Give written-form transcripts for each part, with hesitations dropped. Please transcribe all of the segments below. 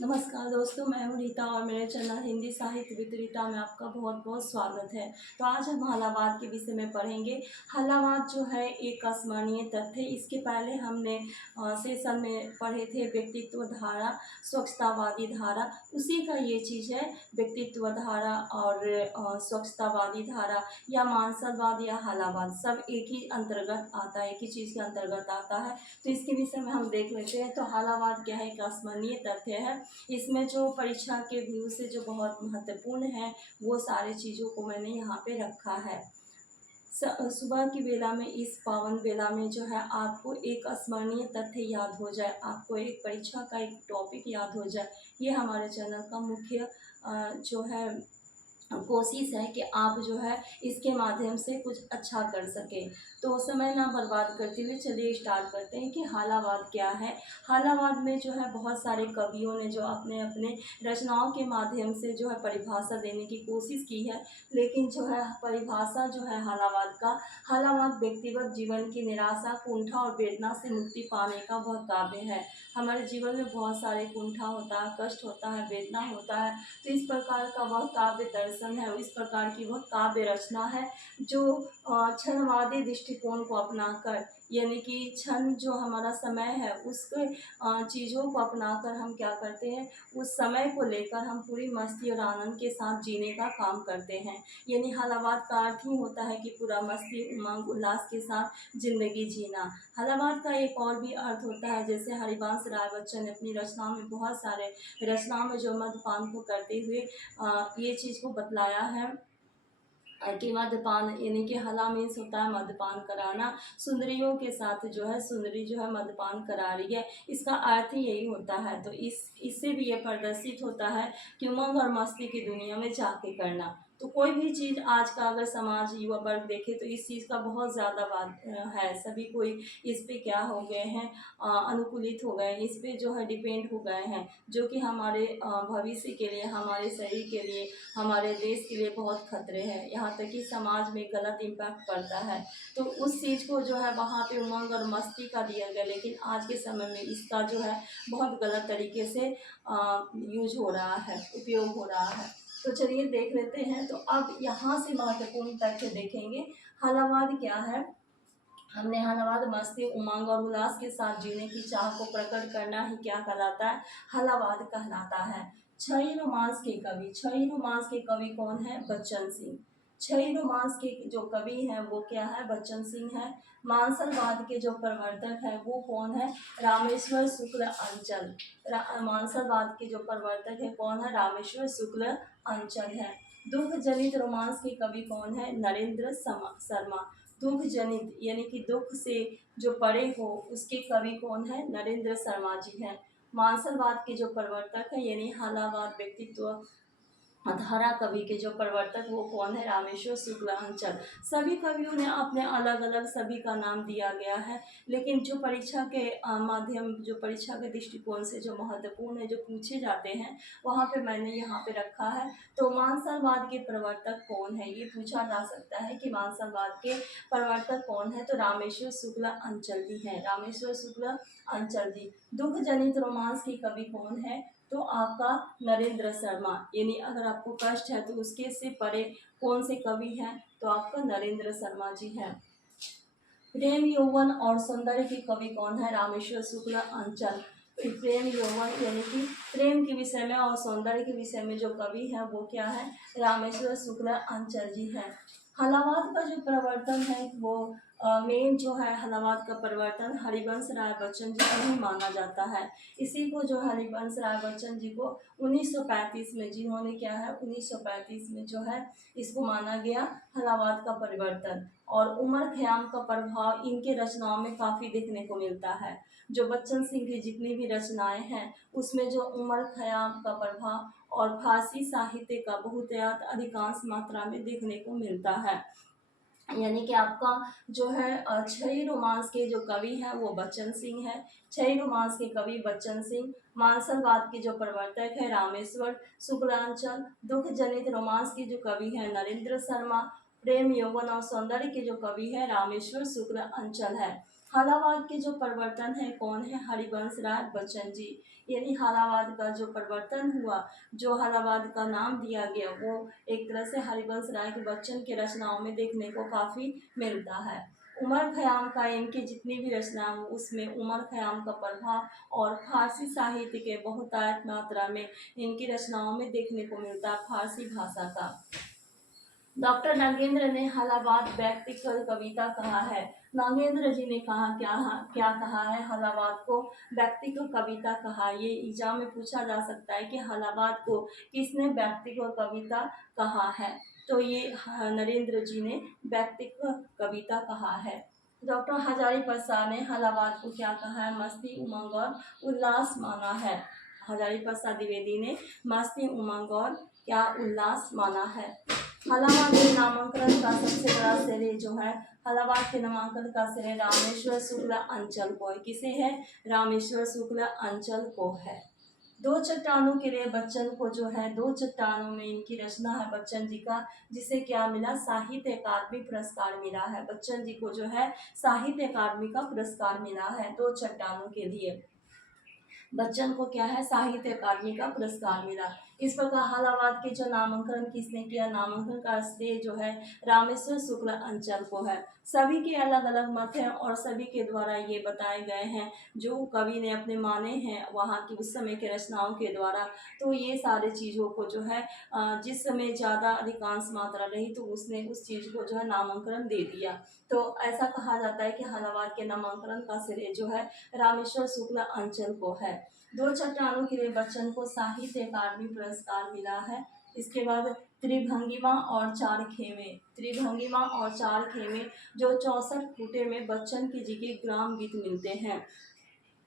नमस्कार दोस्तों, मैं हूँ रीता और मेरे चैनल हिंदी साहित्य विद रीता में आपका बहुत बहुत स्वागत है। तो आज हम हालावाद के विषय में पढ़ेंगे। हालावाद जो है एक अस्मरणीय तथ्य है। इसके पहले हमने सेशन में पढ़े थे व्यक्तित्व धारा, स्वच्छतावादी धारा। उसी का ये चीज़ है, व्यक्तित्व धारा और स्वच्छतावादी धारा या मानसवाद या हालावाद, सब एक ही अंतर्गत आता है, एक ही चीज़ के अंतर्गत आता है। तो इसके विषय में हम देख लेते हैं। तो हालावाद क्या है? एक अस्मरणीय तथ्य है। इसमें जो परीक्षा के व्यू से जो बहुत महत्वपूर्ण है, वो सारे चीज़ों को मैंने यहाँ पे रखा है। सुबह की बेला में, इस पावन बेला में जो है आपको एक स्मरणीय तथ्य याद हो जाए, आपको एक परीक्षा का एक टॉपिक याद हो जाए, ये हमारे चैनल का मुख्य जो है कोशिश है कि आप जो है इसके माध्यम से कुछ अच्छा कर सकें। तो समय ना बर्बाद करते हुए चलिए स्टार्ट करते हैं कि हालावाद क्या है। हालावाद में जो है बहुत सारे कवियों ने जो अपने अपने रचनाओं के माध्यम से जो है परिभाषा देने की कोशिश की है, लेकिन जो है परिभाषा जो है हालावाद व्यक्तिगत जीवन की निराशा, कुंठा और वेदना से मुक्ति पाने का वह काव्य है। हमारे जीवन में बहुत सारे कुंठा होता है, कष्ट होता है, वेदना होता है। तो इस प्रकार का वह काव्य दर्शन है, इस प्रकार की वह काव्य रचना है जो क्षणवादी दृष्टिकोण को अपनाकर, यानी कि क्षण जो हमारा समय है उसके चीज़ों को अपनाकर हम क्या करते हैं, उस समय को लेकर हम पूरी मस्ती और आनंद के साथ जीने का काम करते हैं। यानी हालावाद का अर्थ ही होता है कि पूरा मस्ती, उमंग, उल्लास के साथ ज़िंदगी जीना। हालावाद का एक और भी अर्थ होता है, जैसे हरिवंश राय बच्चन ने अपनी रचनाओं में, बहुत सारे रचनाओं में जो मद्यपान को करते हुए ये चीज़ को बतलाया है कि मद्यपान, यानी कि हला मीन्स होता है मद्यपान कराना। सुंदरियों के साथ जो है, सुंदरी जो है मद्यपान करा रही है, इसका अर्थ ही यही होता है। तो इससे भी ये प्रदर्शित होता है कि उमंग और मस्ती की दुनिया में जाके करना। तो कोई भी चीज़ आज का अगर समाज, युवा वर्ग देखे तो इस चीज़ का बहुत ज़्यादा बात है। सभी कोई इस पे क्या हो गए हैं, अनुकूलित हो गए हैं, इस पे जो है डिपेंड हो गए हैं, जो कि हमारे भविष्य के लिए, हमारे शरीर के लिए, हमारे देश के लिए बहुत खतरे हैं। यहाँ तक कि समाज में गलत इम्पैक्ट पड़ता है। तो उस चीज़ को जो है वहाँ पे उमंग और मस्ती का दिया गया, लेकिन आज के समय में इसका जो है बहुत गलत तरीके से यूज हो रहा है, उपयोग हो रहा है। तो चलिए देख लेते हैं। तो अब यहाँ से महत्वपूर्ण तथ्य देखेंगे। हालावाद क्या है? हमने हालावाद मस्ती, उमंग और उल्लास के साथ जीने की चाह को प्रकट करना ही क्या कहलाता है? हालावाद कहलाता है। छई रोमांस के कवि, छई रोमांस के कवि कौन है? बच्चन सिंह। छई रोमांस के जो कवि हैं वो क्या है? बच्चन सिंह है। मानसलवाद के जो प्रवर्तक है वो कौन है? रामेश्वर शुक्ल अंचल। मानसलवाद के जो प्रवर्तक है कौन है? रामेश्वर शुक्ल अंचल है। दुख जनित रोमांस के कवि कौन है? नरेंद्र शर्मा। दुख जनित यानी कि दुख से जो परे हो, उसके कवि कौन है? नरेंद्र शर्मा जी हैं। मानसलवाद के जो प्रवर्तक है, यानी हालावाद व्यक्तित्व धारा कवि के जो प्रवर्तक वो कौन है? रामेश्वर शुक्ल अंचल। सभी कवियों ने अपने अलग अलग सभी का नाम दिया गया है, लेकिन जो परीक्षा के माध्यम, जो परीक्षा के दृष्टिकोण से जो महत्वपूर्ण है, जो पूछे जाते हैं, वहाँ पे मैंने यहाँ पे रखा है। तो मानसलवाद के प्रवर्तक कौन है, ये पूछा जा सकता है कि मानसलवाद के प्रवर्तक कौन है? तो रामेश्वर शुक्ल अंचल जी हैं, रामेश्वर शुक्ल अंचल जी। दुख जनित रोमांस की कवि कौन है? तो आपका नरेंद्र शर्मा। यानी अगर आपको कष्ट है तो उसके से परे कौन से कवि हैं? तो आपका नरेंद्र शर्मा जी हैं। प्रेम, यौवन और सौंदर्य के कवि कौन है? रामेश्वर शुक्ल अंचल। प्रेम, यौवन यानी कि प्रेम के विषय में और सौंदर्य के विषय में जो कवि है वो क्या है? रामेश्वर शुक्ल अंचल जी हैं। हालावाद का जो प्रवर्तन है वो मेन जो है, हालावाद का प्रवर्तन हरिवंश राय बच्चन जी को ही माना जाता है। इसी को जो हरिवंश राय बच्चन जी को 1935 में, जिन्होंने क्या है 1935 में जो है इसको माना गया हालावाद का परिवर्तन। और उमर खयाम का प्रभाव इनके रचनाओं में काफ़ी देखने को मिलता है। जो बच्चन सिंह की जितनी भी रचनाएं हैं उसमें जो उमर खयाम का प्रभाव और फारसी साहित्य का बहुतायत अधिकांश मात्रा में देखने को मिलता है। यानी कि आपका जो है छई रोमांस के जो कवि हैं वो बच्चन सिंह है। छई रोमांस के कवि बच्चन सिंह। मानसलवाद के जो प्रवर्तक है रामेश्वर शुक्लांचल। दुख जनित रोमांस के जो कवि हैं नरेंद्र शर्मा। प्रेम, यौवन और सौंदर्य के जो कवि है रामेश्वर शुक्ल अंचल है। हालावाद के जो प्रवर्तन है कौन है? हरिवंश राय बच्चन जी। यानी हालावाद का जो प्रवर्तन हुआ, जो हालावाद का नाम दिया गया, वो एक तरह से हरिवंश राय के बच्चन के रचनाओं में देखने को काफ़ी मिलता है। उमर खयाम का इनकी जितनी भी रचनाएं हो उसमें उमर खयाम का प्रभाव और फारसी साहित्य के बहुतायत मात्रा में इनकी रचनाओं में देखने को मिलता है, फारसी भाषा का। डॉक्टर नागेंद्र ने हालावाद व्यक्तिगत कविता कहा है। नागेंद्र जी ने कहा क्या कहा है? हालावाद को व्यक्तिगत कविता कहा। ये एग्जाम में पूछा जा सकता है कि हालावाद को किसने व्यक्तिगत कविता कहा है? तो ये नरेंद्र जी ने व्यक्तिगत कविता कहा है। डॉक्टर हजारी प्रसाद ने हालावाद को क्या कहा है? मस्ती, उमंग और उल्लास माना है। हजारी प्रसाद द्विवेदी ने मस्ती, उमंग और क्या उल्लास माना है। हालावाद के नामांकन का सबसे बड़ा श्रेय जो है, हालावाद के नामांकन का श्रेय रामेश्वर शुक्ल अंचल को है। किसे है? रामेश्वर शुक्ल अंचल को है। दो चट्टानों के लिए बच्चन को जो है, दो चट्टानों में इनकी रचना है बच्चन जी का, जिसे क्या मिला? साहित्य अकादमी पुरस्कार मिला है। बच्चन जी को जो है साहित्य अकादमी का पुरस्कार मिला है दो चट्टानों के लिए। बच्चन को क्या है? साहित्य अकादमी का पुरस्कार मिला। इस प्रकार हालावाद के जो नामांकन किसने किया? नामांकन का श्रेय जो है रामेश्वर शुक्ल अंचल को है। सभी के अलग अलग मत हैं और सभी के द्वारा ये बताए गए हैं जो कवि ने अपने माने हैं वहाँ की उस समय के रचनाओं के द्वारा। तो ये सारे चीज़ों को जो है जिस समय ज़्यादा अधिकांश मात्रा रही तो उसने उस चीज़ को जो है नामांकन दे दिया। तो ऐसा कहा जाता है कि हालावाद के नामांकन का श्रेय जो है रामेश्वर शुक्ल अंचल को है। दो चट्टानों के लिए बच्चन को साहित्य अकादमी पुरस्कार मिला है। इसके बाद त्रिभंगिमा और चार खेमे, त्रिभंगिमा और चार खेमे जो 64 फुटे में बच्चन की जी के ग्राम गीत मिलते हैं।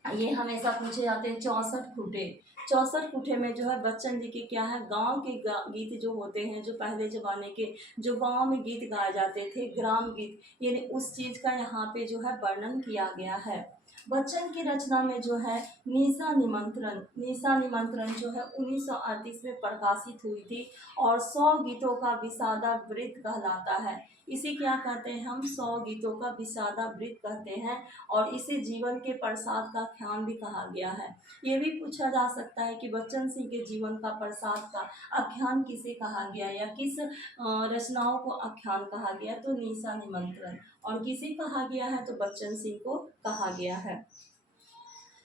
ये हमेशा पूछे जाते हैं 64 फुटे। 64 फुटे में जो है बच्चन जी के क्या है? गांव के गीत जो होते हैं, जो पहले जमाने के जो गांव में गीत गाए जाते थे, ग्राम गीत, यानी उस चीज़ का यहाँ पे जो है वर्णन किया गया है। बच्चन की रचना में जो है निशा निमंत्रण, निशा निमंत्रण जो है 1938 में प्रकाशित हुई थी और 100 गीतों का विषादावृत कहलाता है। इसे क्या कहते हैं हम? 100 गीतों का विषादावृत कहते हैं और इसे जीवन के प्रसाद का आख्यान भी कहा गया है। ये भी पूछा जा सकता है कि बच्चन सिंह के जीवन का प्रसाद का आख्यान किसे कहा गया या किस रचनाओं को आख्यान कहा गया? तो निशा निमंत्रण। और किसे कहा गया है? तो बच्चन सिंह को कहा गया है।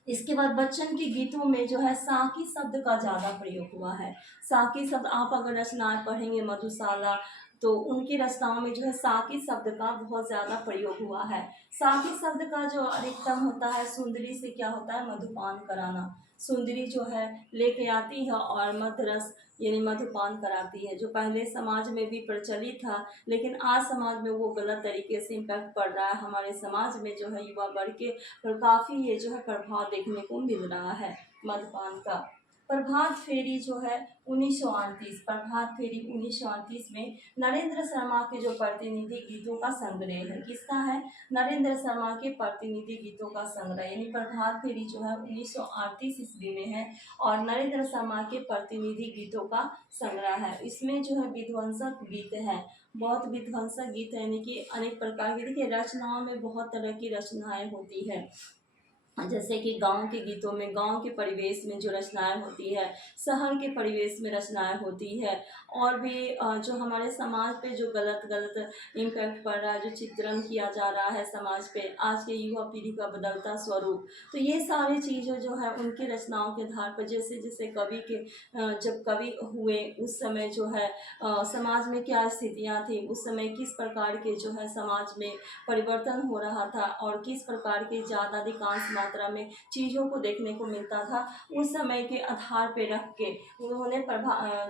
इसके बाद बच्चन के गीतों में जो है साकी शब्द का ज़्यादा प्रयोग हुआ है। साकी शब्द आप अगर रचनाएं पढ़ेंगे मधुशाला तो उनकी रचनाओं में जो है साकी शब्द का बहुत ज़्यादा प्रयोग हुआ है। साकी शब्द का जो अधिकतम होता है, सुंदरी से क्या होता है? मधुपान कराना। सुंदरी जो है लेके आती है और मधरस यानी मधुपान कराती है, जो पहले समाज में भी प्रचलित था लेकिन आज समाज में वो गलत तरीके से इम्पैक्ट पड़ रहा है। हमारे समाज में जो है युवा वर्ग के पर काफ़ी ये जो है प्रभाव देखने को मिल रहा है मद्यपान का। प्रभात फेरी जो है 1938, प्रभात फेरी 1938 में नरेंद्र शर्मा के जो प्रतिनिधि गीतों का संग्रह है। किसका है? नरेंद्र शर्मा के प्रतिनिधि गीतों का संग्रह, यानी प्रभात फेरी जो है 1938 ईस्वी में है और नरेंद्र शर्मा के प्रतिनिधि गीतों का संग्रह है। इसमें जो है विध्वंसक गीत है, बहुत विध्वंसक गीत है, यानी कि अनेक प्रकार की, देखिए रचनाओं में बहुत तरह की रचनाएं होती है। जैसे कि गांव के गीतों में गांव के परिवेश में जो रचनाएं होती है, शहर के परिवेश में रचनाएं होती है, और भी जो हमारे समाज पे जो गलत गलत इम्पैक्ट पड़ रहा है, जो चित्रण किया जा रहा है समाज पे, आज के युवा पीढ़ी का बदलता स्वरूप, तो ये सारी चीज़ें जो है उनकी रचनाओं के आधार पर जैसे जैसे कवि के जब कवि हुए उस समय जो है समाज में क्या स्थितियाँ थी, उस समय किस प्रकार के जो है समाज में परिवर्तन हो रहा था और किस प्रकार के ज़्यादा अधिकांश मात्रा में चीज़ों को देखने को मिलता था, उस समय के आधार पे रख के उन्होंने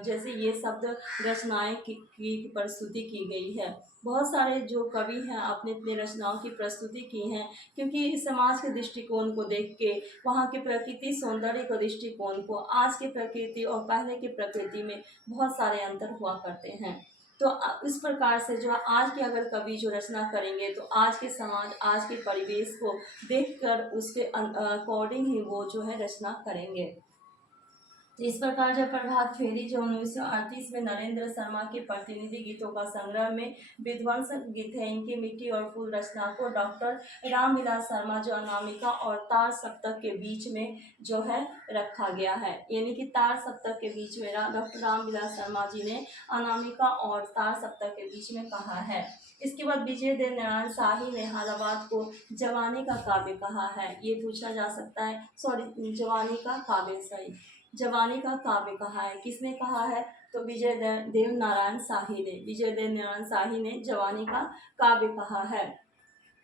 जैसे ये शब्द रचनाएं की प्रस्तुति की गई है। बहुत सारे जो कवि हैं अपने अपने रचनाओं की प्रस्तुति की हैं, क्योंकि समाज के दृष्टिकोण को देख के, वहाँ के प्रकृति सौंदर्य के दृष्टिकोण को, आज के प्रकृति और पहले के प्रकृति में बहुत सारे अंतर हुआ करते हैं। तो इस प्रकार से जो आज के अगर कवि जो रचना करेंगे तो आज के समाज, आज के परिवेश को देखकर उसके अकॉर्डिंग ही वो जो है रचना करेंगे। तो इस प्रकार जो प्रभात फेरी जो 1938 में नरेंद्र शर्मा के प्रतिनिधि गीतों का संग्रह में विध्वंसक गीत है। इनकी मिट्टी और फूल रचना को डॉक्टर रामविलास शर्मा जो अनामिका और तार सप्तक के बीच में जो है रखा गया है, यानी कि तार सप्तक के बीच में डॉक्टर रामविलास शर्मा जी ने अनामिका और तार सप्तक के बीच में कहा है। इसके बाद विजय देव नारायण शाही ने हालावाद को जवानी का काव्य कहा है। ये पूछा जा सकता है, सॉरी, जवानी का काव्य, सही, जवानी का काव्य कहा है। किसने कहा है? तो विजय देव नारायण शाही ने, विजय देव नारायण शाही ने जवानी का काव्य कहा है।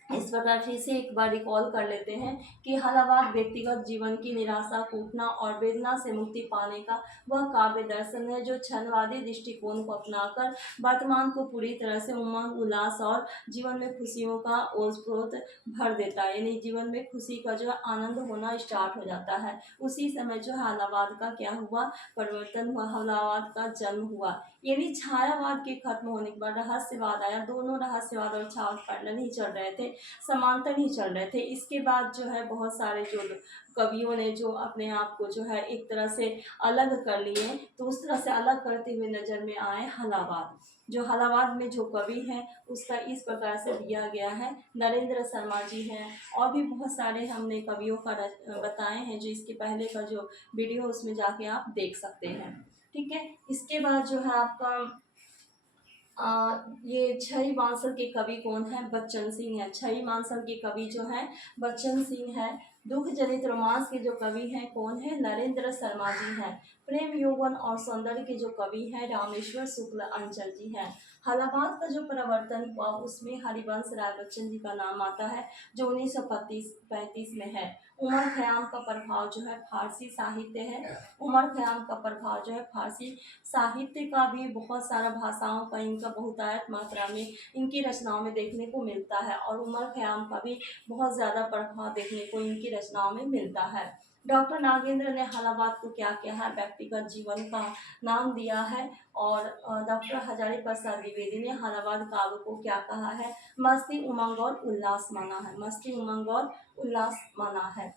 इस प्रकार फिर से एक बार रिकॉल कर लेते हैं कि हालावाद व्यक्तिगत जीवन की निराशा, कूटना और वेदना से मुक्ति पाने का वह काव्य दर्शन है जो क्षणवादी दृष्टिकोण को अपनाकर वर्तमान को पूरी तरह से उमंग, उल्लास और जीवन में खुशियों का ओतप्रोत भर देता है, यानी जीवन में खुशी का जो आनंद होना स्टार्ट हो जाता है। उसी समय जो हालावाद का क्या हुआ, परिवर्तन हुआ, हालावाद का जन्म हुआ, यानी छायावाद के खत्म होने के बाद रहस्यवाद आया। दोनों रहस्यवाद और छायावाद पैरेलल ही चल रहे थे, समांतर ही चल रहे थे। इसके बाद जो है बहुत सारे जो कवियों ने जो अपने आप को जो है एक तरह से अलग कर लिए, तो उस तरह से अलग करते हुए नज़र में आए हालावाद। जो हालावाद में जो कवि हैं उसका इस प्रकार से दिया गया है, नरेंद्र शर्मा जी हैं, और भी बहुत सारे हमने कवियों का बताए हैं, जो इसके पहले का जो वीडियो उसमें जाके आप देख सकते हैं। ठीक है, इसके बाद जो है आपका ये छही मानसर के कवि कौन है? बच्चन सिंह है। छही मानसर के कवि जो है बच्चन सिंह है। दुख जनित रोमांस के जो कवि हैं कौन है? नरेंद्र शर्मा जी हैं। प्रेम, यौवन और सौंदर्य के जो कवि हैं रामेश्वर शुक्ल अंचल जी हैं। हालावाद का जो प्रवर्तन हुआ उसमें हरिवंश राय बच्चन जी का नाम आता है, जो 1935 में है। उमर खयाम का प्रभाव जो है फारसी साहित्य है। उमर खयाम का प्रभाव जो है फारसी साहित्य का भी बहुत सारा भाषाओं का इनका बहुतायत मात्रा में इनकी रचनाओं में देखने को मिलता है, और उमर खयाम का भी बहुत ज़्यादा प्रभाव देखने को इनकी रचनाओं में मिलता है। डॉक्टर नागेंद्र ने हालावाद को क्या किया है? व्यक्तिगत जीवन का नाम दिया है। और डॉक्टर हजारी प्रसाद द्विवेदी ने हालावाद काव्य को क्या कहा है? मस्ती, उमंग और उल्लास माना है। मस्ती, उमंग और उल्लास माना है।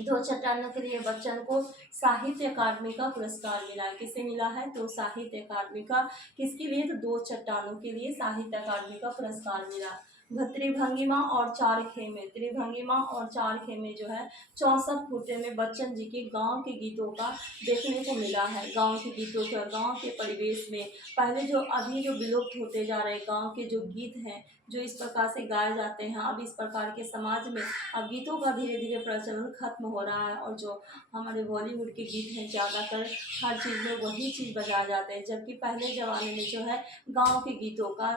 दो चट्टानों के लिए बच्चन को साहित्य अकादमी का पुरस्कार मिला है। किसे मिला है? तो साहित्य अकादमी का, किसके लिए? तो दो चट्टानों के लिए साहित्य अकादमी का पुरस्कार मिला। त्रिभंगिमा और चार खेमे, त्रिभंगिमा और चार खेमे जो है 64 फुटे में बच्चन जी के गांव के गीतों का देखने को मिला है। गांव के गीतों का, गांव के परिवेश में पहले जो अभी जो विलुप्त होते जा रहे गांव के जो गीत हैं, जो इस प्रकार से गाए जाते हैं, अब इस प्रकार के समाज में अब गीतों का धीरे धीरे प्रचलन खत्म हो रहा है, और जो हमारे बॉलीवुड के गीत हैं ज़्यादातर हर चीज़ में वही चीज़ बजाए जाते हैं, जबकि पहले ज़माने में जो है गांव के गीतों का,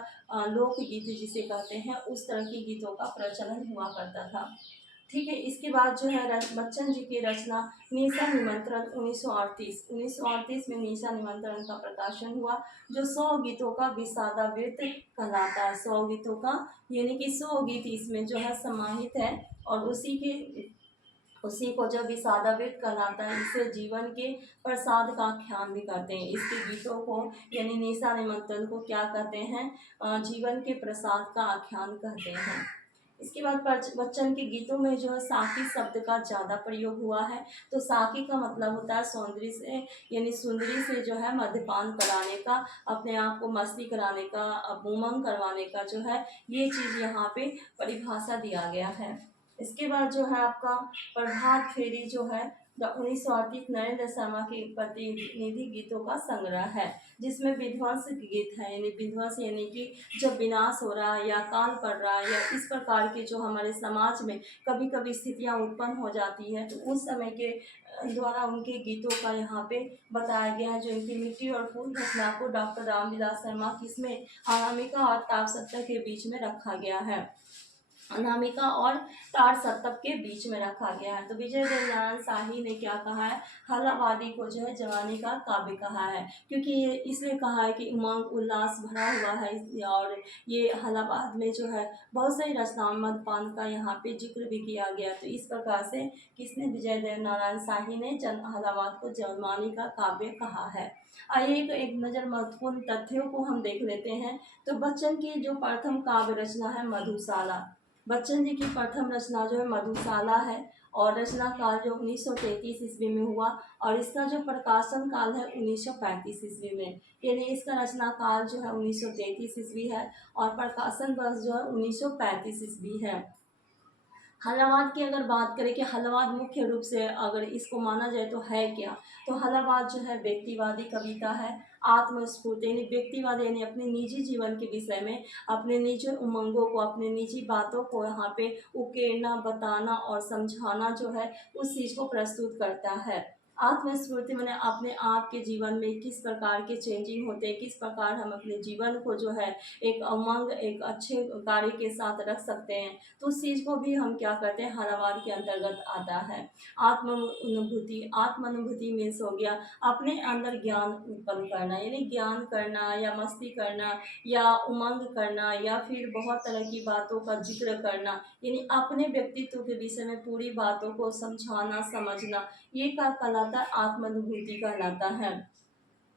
लोकगीत जिसे कहते हैं, उस तरह के गीतों का प्रचलन हुआ करता था। ठीक है, इसके बाद जो है बच्चन जी की रचना निशा निमंत्रण 1938 में निशा निमंत्रण का प्रकाशन हुआ, जो 100 गीतों का विषादावृत्त कहलाता है। 100 गीतों का, यानी कि 100 गीत इसमें जो है समाहित है, और उसी को जब विषादावृत्त कहलाता है। इसे जीवन के प्रसाद का आख्यान भी करते हैं। इसके गीतों को, यानी निशा निमंत्रण को क्या कहते हैं? जीवन के प्रसाद का आख्यान कहते हैं। इसके बाद बच्चन के गीतों में जो है साकी शब्द का ज़्यादा प्रयोग हुआ है। तो साकी का मतलब होता है सौंदर्य से, यानी सुंदरी से जो है मद्यपान कराने का, अपने आप को मस्ती कराने का, उमंग करवाने का जो है, ये चीज़ यहाँ पे परिभाषा दिया गया है। इसके बाद जो है आपका प्रभात फेरी जो है 1938 नरेंद्र शर्मा के प्रतिनिधि गीतों का संग्रह है, जिसमें विध्वंस गीत है, यानी विध्वंस यानी कि जब विनाश हो रहा है या काल पड़ रहा है, या इस प्रकार के जो हमारे समाज में कभी कभी स्थितियां उत्पन्न हो जाती हैं, तो उस समय के द्वारा उनके गीतों का यहाँ पे बताया गया है। जो इनकी मिट्टी और फूल घटना को डॉक्टर रामविलास शर्मा किसमें, अनामिका और ताप सप्तक के बीच में रखा गया है। अनामिका और तार सप्तक के बीच में रखा गया है। तो विजय देव नारायण शाही ने क्या कहा है? हालावादी को जो है जवानी का काव्य कहा है, क्योंकि ये इसलिए कहा है कि उमंग उल्लास भरा हुआ है, और ये हालावाद में जो है बहुत सारी रचनाओं में मद्यपान का यहाँ पे जिक्र भी किया गया। तो इस प्रकार से किसने, विजय देव नारायण शाही ने हालावाद को जवानी का काव्य कहा है। आइए एक नज़र महत्वपूर्ण तथ्यों को हम देख लेते हैं। तो बच्चन की जो प्रथम काव्य रचना है मधुशाला, बच्चन जी की प्रथम रचना जो है मधुशाला है, और रचना काल जो 1933 ईस्वी में हुआ, और इसका जो प्रकाशन काल है 1935 ईस्वी में। यानी इसका रचना काल जो है 1933 ईस्वी है और प्रकाशन वर्ष जो है 1935 ईस्वी है। हलावाद की अगर बात करें कि हलावाद मुख्य रूप से अगर इसको माना जाए तो है क्या, तो हलावाद जो है व्यक्तिवादी कविता है। आत्मस्फूर्ति यानी व्यक्तिवाद यानी अपने निजी जीवन के विषय में अपने निजी उमंगों को, अपने निजी बातों को यहाँ पे उकेरना, बताना और समझाना जो है उस चीज़ को प्रस्तुत करता है। आत्मस्फूर्ति मैंने अपने आप के जीवन में किस प्रकार के चेंजिंग होते हैं, किस प्रकार हम अपने जीवन को जो है एक उमंग, एक अच्छे कार्य के साथ रख सकते हैं, तो उस चीज़ को भी हम क्या करते हैं, हलावाद के अंतर्गत आता है। आत्मानुभूति मीन्स हो गया अपने अंदर ज्ञान उत्पन्न करना, यानी ज्ञान करना या मस्ती करना या उमंग करना या फिर बहुत तरह की बातों का जिक्र करना, यानी अपने व्यक्तित्व के विषय में पूरी बातों को समझाना, समझना, ये क्या कहलाता है, आत्मानुभूति कहलाता है।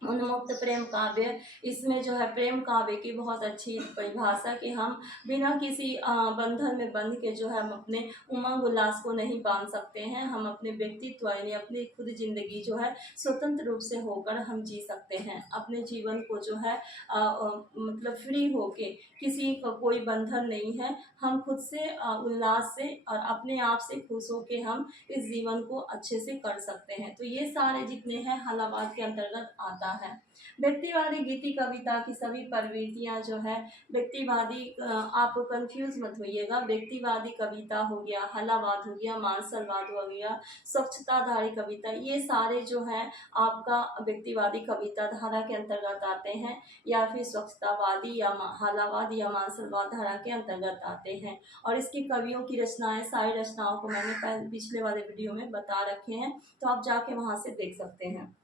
उन्मुक्त प्रेम काव्य, इसमें जो है प्रेम काव्य की बहुत अच्छी परिभाषा कि हम बिना किसी बंधन में बंध के जो है हम अपने उमंग उल्लास को नहीं बांध सकते हैं। हम अपने व्यक्तित्व यानी अपनी खुद जिंदगी जो है स्वतंत्र रूप से होकर हम जी सकते हैं। अपने जीवन को जो है मतलब फ्री होके, किसी का कोई बंधन नहीं है, हम खुद से उल्लास से और अपने आप से खुश होके हम इस जीवन को अच्छे से कर सकते हैं। तो ये सारे जितने हैं हलावाद के अंतर्गत आता है। व्यक्तिवादी गीति कविता की सभी प्रवृत्तियां जो है व्यक्तिवादी, आप कंफ्यूज मत होइएगा, व्यक्तिवादी कविता हो गया, हलावाद हो गया, मानसलवाद हो गया, स्वच्छताधारी कविता, ये सारे जो है आपका व्यक्तिवादी कविता धारा के अंतर्गत आते हैं, या फिर स्वच्छतावादी या हलावाद या मानसलवाद धारा के अंतर्गत आते हैं। और इसके कवियों की रचनाएं, सारी रचनाओं को मैंने पिछले वाले वीडियो में बता रखे हैं, तो आप जाके वहां से देख सकते हैं।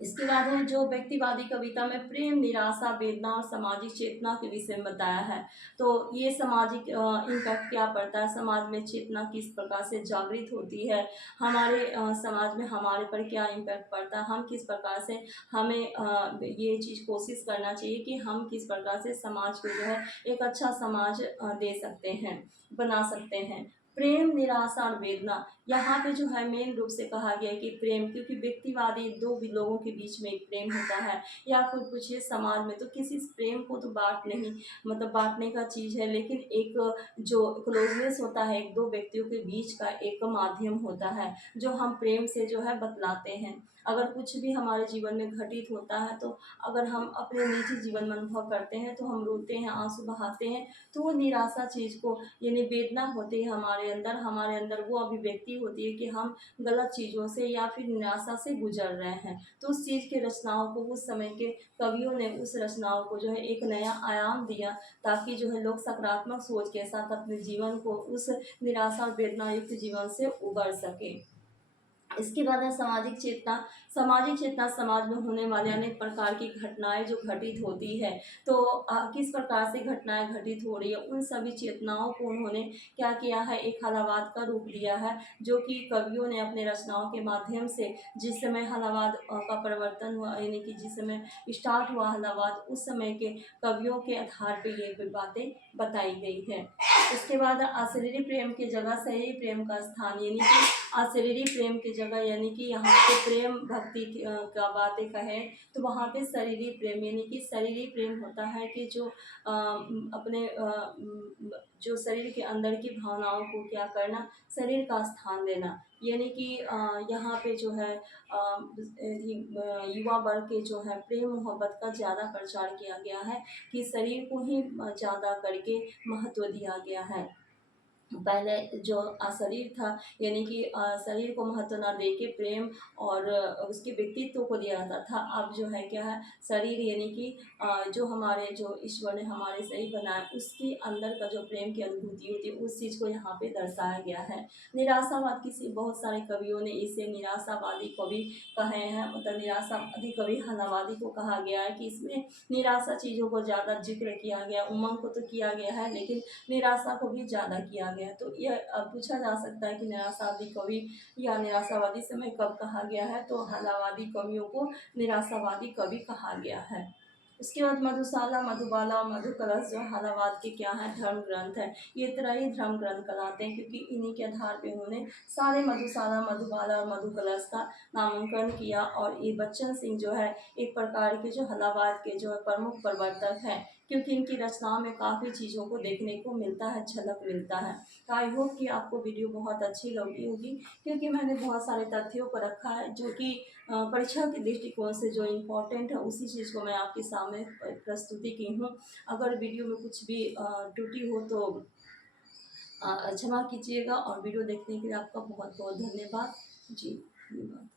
इसके बाद है जो व्यक्तिवादी कविता में प्रेम, निराशा, वेदना और सामाजिक चेतना के विषय में बताया है। तो ये सामाजिक इम्पैक्ट क्या पड़ता है, समाज में चेतना किस प्रकार से जागृत होती है, हमारे समाज में हमारे पर क्या इम्पैक्ट पड़ता है, हम किस प्रकार से हमें ये चीज़ कोशिश करना चाहिए कि हम किस प्रकार से समाज को जो है एक अच्छा समाज दे सकते हैं, बना सकते हैं। प्रेम, निराशा और वेदना, यहाँ पे जो है मेन रूप से कहा गया है कि प्रेम, क्योंकि व्यक्तिवादी दो भी लोगों के बीच में एक प्रेम होता है, या फिर पूछिए समाज में तो किसी प्रेम को तो बांट नहीं, मतलब बांटने का चीज़ है, लेकिन एक जो क्लोजनेस होता है एक दो व्यक्तियों के बीच का एक माध्यम होता है जो हम प्रेम से जो है बतलाते हैं। अगर कुछ भी हमारे जीवन में घटित होता है, तो अगर हम अपने निजी जीवन में अनुभव करते हैं तो हम रोते हैं, आंसू बहाते हैं, तो वो निराशा चीज़ को यानी वेदना होती है हमारे अंदर वो अभिव्यक्ति होती है कि हम गलत चीज़ों से या फिर निराशा से गुजर रहे हैं। तो उस चीज़ के रचनाओं को उस समय के कवियों ने उस रचनाओं को जो है एक नया आयाम दिया, ताकि जो है लोग सकारात्मक सोच के साथ अपने जीवन को उस निराशा और वेदना युक्त जीवन से उबर सके। इसके बाद है सामाजिक चेतना। सामाजिक चेतना समाज में होने वाले अनेक प्रकार की घटनाएं जो घटित होती है, तो किस प्रकार से घटनाएं घटित हो रही है, उन सभी चेतनाओं को उन्होंने क्या किया है, एक हलावाद का रूप दिया है, जो कि कवियों ने अपने रचनाओं के माध्यम से, जिस समय हलावाद का प्रवर्तन हुआ यानी कि जिस समय स्टार्ट हुआ हलावाद, उस समय के कवियों के आधार पर ये बातें बताई गई है। इसके बाद अशरीरी प्रेम की जगह शरीरी प्रेम का स्थान, यानी कि अशरीरी प्रेम की जगह, यानी कि यहाँ पे प्रेम भक्ति का बातें कहें तो वहाँ पे शरीरी प्रेम, यानी कि शरीरी प्रेम होता है कि जो अपने जो शरीर के अंदर की भावनाओं को क्या करना, शरीर का स्थान देना, यानी कि यहाँ पे जो है युवा वर्ग के जो है प्रेम मोहब्बत का ज़्यादा प्रचार किया गया है, कि शरीर को ही ज़्यादा करके महत्व दिया गया है। पहले जो शरीर था, यानी कि शरीर को महत्व ना देके प्रेम और उसके व्यक्तित्व को दिया जाता था। अब जो है क्या है, शरीर यानी कि जो हमारे जो ईश्वर ने हमारे शरीर बनाया, उसके अंदर का जो प्रेम की अनुभूति होती है, उस चीज़ को यहाँ पे दर्शाया गया है। निराशावाद, किसी बहुत सारे कवियों ने इसे निराशावादी कवि कहे हैं, मतलब निराशावादी कवि हलावादी को कहा गया है कि इसमें निराशा चीज़ों को ज़्यादा जिक्र किया गया, उमंग को तो किया गया है लेकिन निराशा को भी ज़्यादा किया गया। तो यह पूछा जा सकता है कि निराशावादी कवि या निराशावादी समय कब कहा गया है, तो हलावादी कवियों को निराशावादी कवि कहा गया है। उसके बाद मधुशाला, मधुबाला और मधुकलश जो इलाहाबाद के क्या है, धर्म ग्रंथ है। ये त्रयी धर्म ग्रंथ कहलाते हैं, क्योंकि इन्हीं के आधार पे उन्होंने सारे मधुशाला, मधुबाला और मधुकलश का नामांकन किया। और ये बच्चन सिंह जो है एक प्रकार के जो इलाहाबाद के जो है प्रमुख प्रवर्तक हैं, क्योंकि इनकी रचनाओं में काफ़ी चीज़ों को देखने को मिलता है, झलक मिलता है। तो आई होप कि आपको वीडियो बहुत अच्छी लगी होगी, क्योंकि मैंने बहुत सारे तथ्यों को रखा है जो कि परीक्षा के दृष्टिकोण से जो इम्पोर्टेंट है उसी चीज़ को मैं आपके सामने प्रस्तुति की हूँ। अगर वीडियो में कुछ भी त्रुटि हो तो क्षमा कीजिएगा। और वीडियो देखने के लिए आपका बहुत बहुत धन्यवाद जी। धन्यवाद।